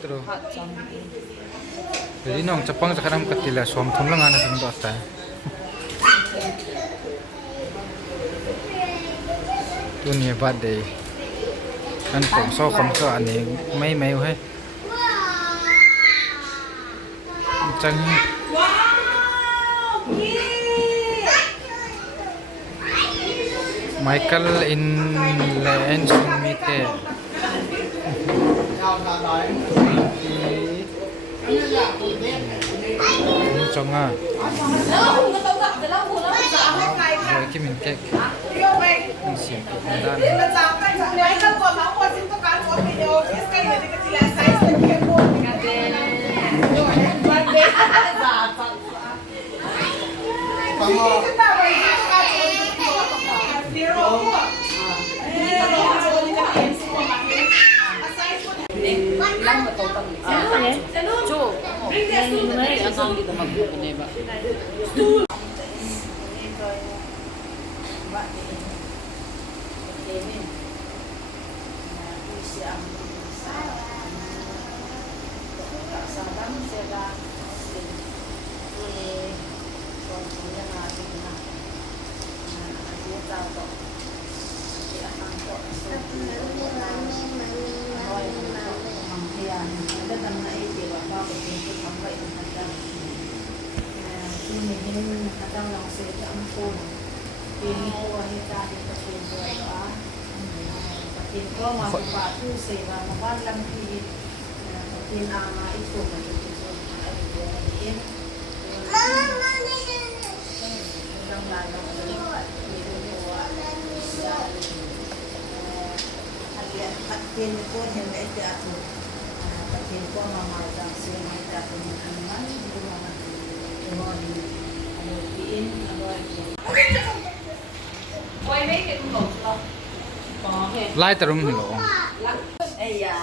True. Jadi nong Jepang sekarang ketila suam thom lang ana sing dota. Tu ni birthday. An pom so khom so ani mai mai he. Chang Michael in Len Sumite. Ini conga. Rồi cái mình cake. Mình xỉu của mình đan. Lai tarum hilo. Iya.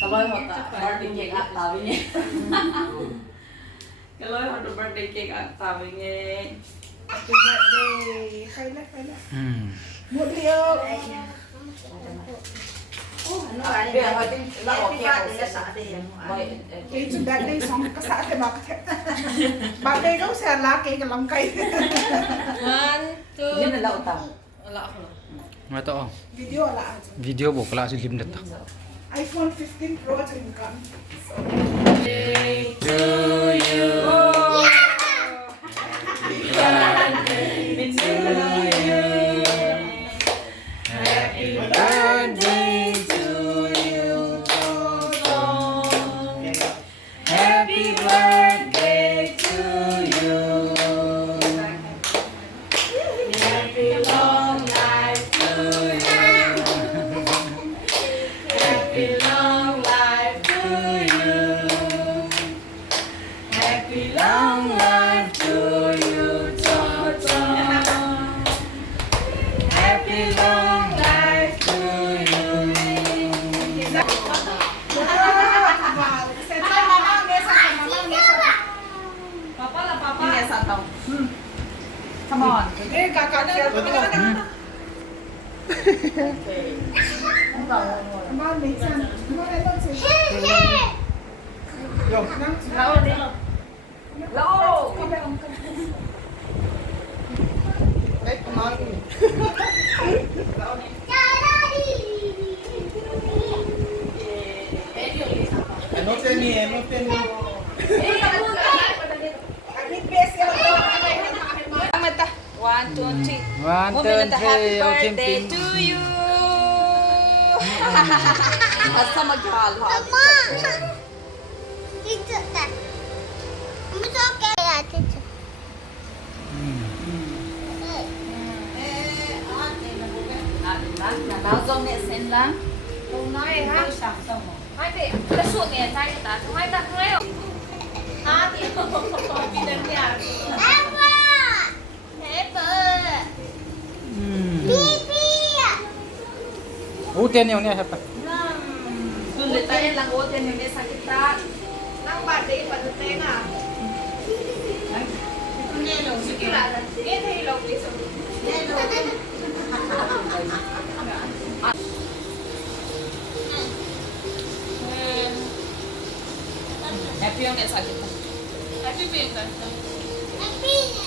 Kalau hot birthday cake at tawinge. Kalau hot birthday cake at tawinge. Happy birthday. Kaya. Một liều. Biar hot la oke Cái chuyện birthday xong cái xã thì mặc. Birthday đâu sẽ lá cái lắm cây. One, two. Ini lau tau. Lau. Nggak tahu. Video lah. Video buka sih lim data. iPhone 15 Pro aja kan. Day to you. Happy birthday to you. Happy birthday to you. Happy long life to you. Happy long life to you. Happy long life to you, Toto. Happy long life to you. Papa lah papa. Ini satu. Come on. Eh kakaknya Come make some. Come on, I don't say. Lau ni. Lau. One, two, three. One, two, three. Happy birthday to you. Asa maghal ha. Dito ta. Mas okay ya dito. Nào nghệ xem lá. Không nói ha. Hai thì cái suốt này sai ta, hai ta không lấy. À thì đi đến nhà. Uten yung niya siapa? Sulit tayo lang uten yung isa kita. Nang birthday pa dito nga. Sige lang. Sige tayo lang dito. 비용에 사겠다. Happy birthday. Happy.